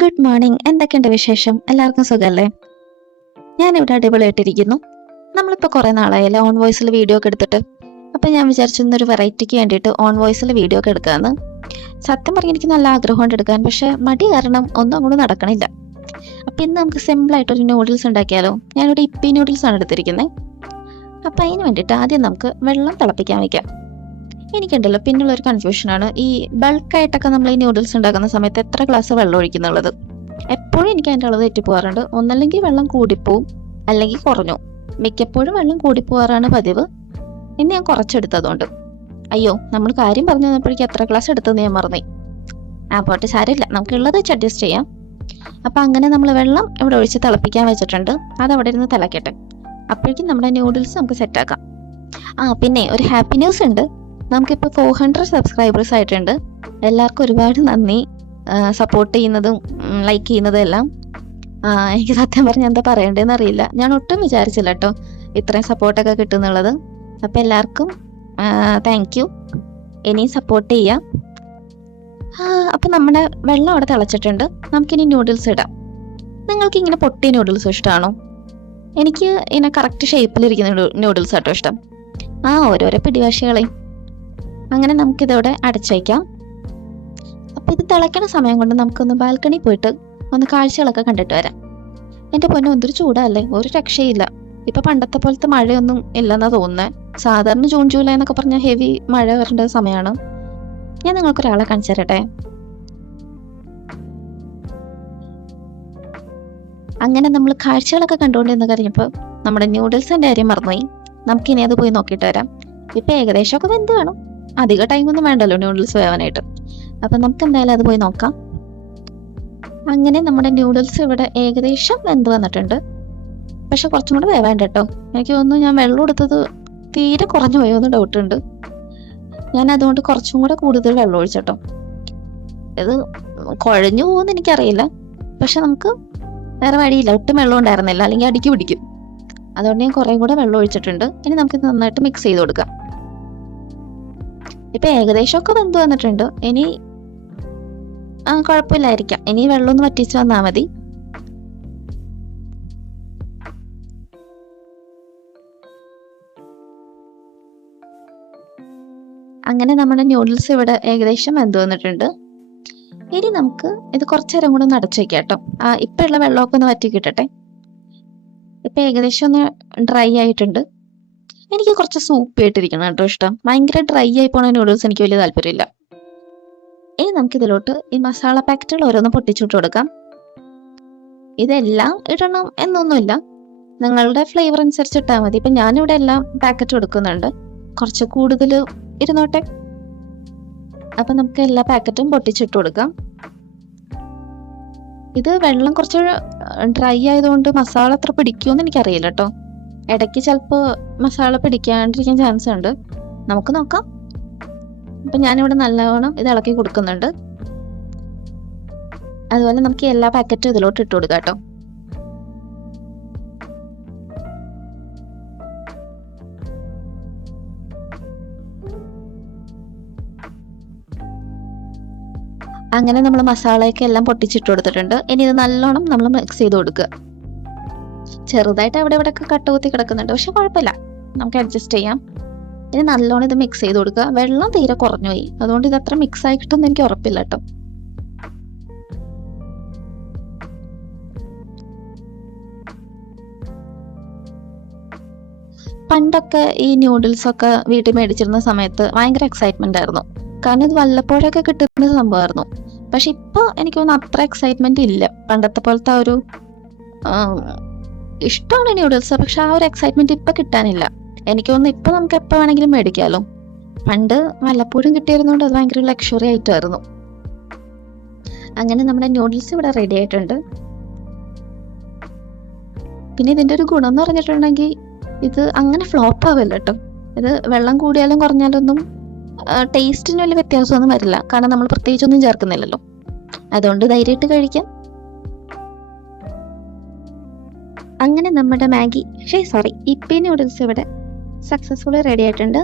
Good morning. എന്തൊക്കെയുണ്ട് വിശേഷം? എല്ലാവർക്കും സുഖമല്ലേ? ഞാനിവിടെ അടിപൊളിയായിട്ടിരിക്കുന്നു. നമ്മളിപ്പോൾ കുറേ നാളായല്ലേ ഓൺ വോയിസിൽ വീഡിയോ ഒക്കെ എടുത്തിട്ട്. അപ്പം ഞാൻ വിചാരിച്ചിരുന്നൊരു വെറൈറ്റിക്ക് വേണ്ടിയിട്ട് ഓൺ വോയിസിൽ വീഡിയോ ഒക്കെ എടുക്കാമെന്ന്. സത്യം പറഞ്ഞാൽ എനിക്ക് നല്ല ആഗ്രഹമുണ്ട് എടുക്കാൻ, പക്ഷേ മടി കാരണം ഒന്നും അങ്ങോട്ട് നടക്കണില്ല. അപ്പം ഇന്ന് നമുക്ക് സിമ്പിളായിട്ടൊരു നൂഡിൽസ് ഉണ്ടാക്കിയാലോ? ഞാനിവിടെ ഇപ്പി നൂഡിൽസാണ് എടുത്തിരിക്കുന്നത്. അപ്പം അതിന് വേണ്ടിയിട്ട് ആദ്യം നമുക്ക് വെള്ളം തിളപ്പിക്കാൻ വയ്ക്കാം. എനിക്കുണ്ടല്ലോ പിന്നുള്ളൊരു കൺഫ്യൂഷനാണ് ഈ ബൾക്കായിട്ടൊക്കെ നമ്മൾ ഈ നൂഡിൽസ് ഉണ്ടാക്കുന്ന സമയത്ത് എത്ര ഗ്ലാസ് വെള്ളം ഒഴിക്കുന്നുള്ളത്. എപ്പോഴും എനിക്ക് അതിൻ്റെ അളവ് തെറ്റിപ്പോകാറുണ്ട്. ഒന്നല്ലെങ്കിൽ വെള്ളം കൂടിപ്പോവും, അല്ലെങ്കിൽ കുറഞ്ഞു. മിക്കപ്പോഴും വെള്ളം കൂടിപ്പോകാറാണ് പതിവ്. ഇന്ന് ഞാൻ കുറച്ചെടുത്തതുകൊണ്ട് അയ്യോ, നമ്മൾ കാര്യം പറഞ്ഞു തന്നപ്പോഴേക്കും എത്ര ഗ്ലാസ് എടുത്തതെന്ന് ഞാൻ മറന്നേ. പോട്ടെ, സാരമില്ല, നമുക്കുള്ളത് വെച്ച് അഡ്ജസ്റ്റ് ചെയ്യാം. അപ്പം അങ്ങനെ നമ്മൾ വെള്ളം ഇവിടെ ഒഴിച്ച് തിളപ്പിക്കാൻ വെച്ചിട്ടുണ്ട്. അത് അവിടെ ഇരുന്ന് തിളക്കട്ടെ. അപ്പോഴേക്കും നമ്മുടെ നൂഡിൽസ് നമുക്ക് സെറ്റാക്കാം. പിന്നെ ഒരു ഹാപ്പി ന്യൂസ് ഉണ്ട്. നമുക്കിപ്പോൾ 400 സബ്സ്ക്രൈബേഴ്സ് ആയിട്ടുണ്ട്. എല്ലാവർക്കും ഒരുപാട് നന്ദി, സപ്പോർട്ട് ചെയ്യുന്നതും ലൈക്ക് ചെയ്യുന്നതും എല്ലാം. എനിക്ക് സത്യം പറഞ്ഞാൽ എന്താ പറയേണ്ടതെന്ന് അറിയില്ല. ഞാൻ ഒട്ടും വിചാരിച്ചില്ല കേട്ടോ ഇത്രയും സപ്പോർട്ടൊക്കെ കിട്ടുന്നുള്ളത്. അപ്പം എല്ലാവർക്കും താങ്ക് യു. ഇനിയും സപ്പോർട്ട് ചെയ്യാം. അപ്പം നമ്മുടെ വെള്ളം അവിടെ തിളച്ചിട്ടുണ്ട്. നമുക്കിനി നൂഡിൽസ് ഇടാം. നിങ്ങൾക്ക് ഇങ്ങനെ പൊട്ടിയ നൂഡിൽസ് ഇഷ്ടമാണോ? എനിക്ക് ഇങ്ങനെ കറക്റ്റ് ഷേപ്പിലിരിക്കുന്ന നൂഡിൽസ് ആട്ടോ ഇഷ്ടം. ഓരോരോ പിടിവാശികളെയും. അങ്ങനെ നമുക്കിതോടെ അടച്ചു വയ്ക്കാം. അപ്പം ഇത് തിളയ്ക്കണ സമയം കൊണ്ട് നമുക്കൊന്ന് ബാൽക്കണി പോയിട്ട് ഒന്ന് കാഴ്ചകളൊക്കെ കണ്ടിട്ട് വരാം. എൻ്റെ പൊന്നെ, എന്തൊരു ചൂടല്ലേ, ഒരു രക്ഷയില്ല. ഇപ്പം പണ്ടത്തെ പോലത്തെ മഴയൊന്നും ഇല്ലെന്നാണ് തോന്നുന്നത്. സാധാരണ ജൂൺ ജൂലൈ എന്നൊക്കെ പറഞ്ഞാൽ ഹെവി മഴ വരേണ്ട സമയമാണ്. ഞാൻ നിങ്ങൾക്കൊരാളെ കാണിച്ചു തരട്ടെ. അങ്ങനെ നമ്മൾ കാഴ്ചകളൊക്കെ കണ്ടുകൊണ്ടിരുന്ന കഴിഞ്ഞപ്പോൾ നമ്മുടെ ന്യൂഡിൽസിൻ്റെ കാര്യം മറന്നുപോയി. നമുക്കിനി അത് പോയി നോക്കിയിട്ട് വരാം. ഇപ്പം ഏകദേശമൊക്കെ വെന്ത് വേണം, അധിക ടൈമൊന്നും വേണ്ടല്ലോ നൂഡിൽസ് വേവാനായിട്ട്. അപ്പം നമുക്ക് എന്തായാലും അത് പോയി നോക്കാം. അങ്ങനെ നമ്മുടെ നൂഡിൽസ് ഇവിടെ ഏകദേശം വെന്ത് വന്നിട്ടുണ്ട്. പക്ഷെ കുറച്ചും കൂടെ വേവേണ്ട കേട്ടോ. എനിക്ക് തോന്നുന്നു ഞാൻ വെള്ളം എടുത്തത് തീരെ കുറഞ്ഞു പോയോ എന്ന് ഡൗട്ടുണ്ട്. ഞാൻ അതുകൊണ്ട് കുറച്ചും കൂടെ കൂടുതൽ വെള്ളം ഒഴിച്ചട്ടോ. ഇത് കുഴഞ്ഞു പോകുമെന്ന് എനിക്കറിയില്ല, പക്ഷെ നമുക്ക് വേറെ വഴിയില്ല. ഒട്ടും വെള്ളം ഉണ്ടായിരുന്നില്ല, അല്ലെങ്കിൽ അടിക്ക് പിടിക്കും. അതുകൊണ്ട് ഞാൻ കുറേ കൂടെ വെള്ളം ഒഴിച്ചിട്ടുണ്ട്. ഇനി നമുക്ക് നന്നായിട്ട് മിക്സ് ചെയ്ത് കൊടുക്കാം. ഇപ്പം ഏകദേശമൊക്കെ വെന്ത് വന്നിട്ടുണ്ട്. ഇനി കുഴപ്പമില്ലായിരിക്കാം. ഇനി വെള്ളം ഒന്ന് വറ്റിച്ച് വന്നാൽ മതി. അങ്ങനെ നമ്മുടെ നൂഡിൽസ് ഇവിടെ ഏകദേശം വെന്ത് വന്നിട്ടുണ്ട്. ഇനി നമുക്ക് ഇത് കുറച്ചു നേരം കൂടെ ഒന്ന് അടച്ചു വയ്ക്കാം കേട്ടോ. ഇപ്പം ഉള്ള വെള്ളമൊക്കെ ഒന്ന് വറ്റി കിട്ടട്ടെ. ഇപ്പം ഏകദേശം ഒന്ന് ഡ്രൈ ആയിട്ടുണ്ട്. എനിക്ക് കുറച്ച് സൂപ്പ് ആയിട്ടിരിക്കണം കേട്ടോ ഇഷ്ടം. ഭയങ്കര ഡ്രൈ ആയി പോണ നൂഡിൽസ് എനിക്ക് വലിയ താല്പര്യമില്ല. ഇനി നമുക്കിതിലോട്ട് ഈ മസാല പാക്കറ്റുകൾ ഓരോന്ന് പൊട്ടിച്ചിട്ട് കൊടുക്കാം. ഇതെല്ലാം ഇടണം എന്നൊന്നുമില്ല, നിങ്ങളുടെ ഫ്ലേവർ അനുസരിച്ച് ഇട്ടാൽ മതി. ഇപ്പം ഞാനിവിടെ എല്ലാം പാക്കറ്റ് കൊടുക്കുന്നുണ്ട്, കുറച്ച് കൂടുതൽ ഇരുന്നോട്ടെ. അപ്പം നമുക്ക് എല്ലാ പാക്കറ്റും പൊട്ടിച്ചിട്ട് കൊടുക്കാം. ഇത് വെള്ളം കുറച്ച് ഡ്രൈ ആയതുകൊണ്ട് മസാല അത്ര പിടിക്കുമെന്ന് എനിക്കറിയില്ല കേട്ടോ. ഇടയ്ക്ക് ചിലപ്പോൾ മസാല പിടിക്കാണ്ടിരിക്കാൻ ചാൻസ് ഉണ്ട്. നമുക്ക് നോക്കാം. അപ്പം ഞാനിവിടെ നല്ലവണ്ണം ഇത് ഇളക്കി കൊടുക്കുന്നുണ്ട്. അതുപോലെ നമുക്ക് എല്ലാ പാക്കറ്റും ഇതിലോട്ട് ഇട്ട് കൊടുക്കാം കേട്ടോ. അങ്ങനെ നമ്മൾ മസാലയൊക്കെ എല്ലാം പൊട്ടിച്ചിട്ട് കൊടുത്തിട്ടുണ്ട്. ഇനി ഇത് നല്ലോണം നമ്മൾ മിക്സ് ചെയ്ത് കൊടുക്കുക. ചെറുതായിട്ട് അവിടെ ഇവിടെ ഒക്കെ കട്ടുകുത്തി കിടക്കുന്നുണ്ട്, പക്ഷെ കുഴപ്പമില്ല, നമുക്ക് അഡ്ജസ്റ്റ് ചെയ്യാം. ഇനി നല്ലോണം ഇത് മിക്സ് ചെയ്ത് കൊടുക്കുക. വെള്ളം തീരെ കുറഞ്ഞു പോയി, അതുകൊണ്ട് ഇത് അത്ര മിക്സ് ആയി കിട്ടുമെന്ന് എനിക്ക് ഉറപ്പില്ല കേട്ടോ. പണ്ടൊക്കെ ഈ ന്യൂഡിൽസൊക്കെ വീട്ടിൽ മേടിച്ചിരുന്ന സമയത്ത് ഭയങ്കര എക്സൈറ്റ്മെന്റ് ആയിരുന്നു, കാരണം ഇത് വല്ലപ്പോഴൊക്കെ കിട്ടുന്ന സംഭവമായിരുന്നു. പക്ഷെ ഇപ്പോൾ എനിക്ക് തോന്നുന്നു അത്ര എക്സൈറ്റ്മെന്റ് ഇല്ല. പണ്ടത്തെ പോലത്തെ ഒരു ഇഷ്ടമാണ് ന്യൂഡിൽസ്, പക്ഷെ ആ ഒരു എക്സൈറ്റ്മെന്റ് ഇപ്പം കിട്ടാനില്ല. എനിക്ക് തോന്നുന്നു ഇപ്പം നമുക്ക് എപ്പോൾ വേണമെങ്കിലും മേടിക്കാമല്ലോ. പണ്ട് വല്ലപ്പോഴും കിട്ടിയിരുന്നോണ്ട് അത് ഭയങ്കര ലക്ഷറി ആയിട്ടായിരുന്നു. അങ്ങനെ നമ്മുടെ നൂഡിൽസ് ഇവിടെ റെഡി ആയിട്ടുണ്ട്. പിന്നെ ഇതിൻ്റെ ഒരു ഗുണം എന്ന് പറഞ്ഞിട്ടുണ്ടെങ്കിൽ ഇത് അങ്ങനെ ഫ്ലോപ്പ് ആവില്ല കേട്ടോ. ഇത് വെള്ളം കൂടിയാലും കുറഞ്ഞാലൊന്നും ടേസ്റ്റിന് വലിയ വ്യത്യാസമൊന്നും വരില്ല, കാരണം നമ്മൾ പ്രത്യേകിച്ചൊന്നും ചേർക്കുന്നില്ലല്ലോ. അതുകൊണ്ട് ധൈര്യമായിട്ട് കഴിക്കാം. അങ്ങനെ നമ്മുടെ ഇപ്പി നൂഡിൽസ് ഇവിടെ സക്സസ്ഫുള്ളി റെഡി ആയിട്ടുണ്ട്.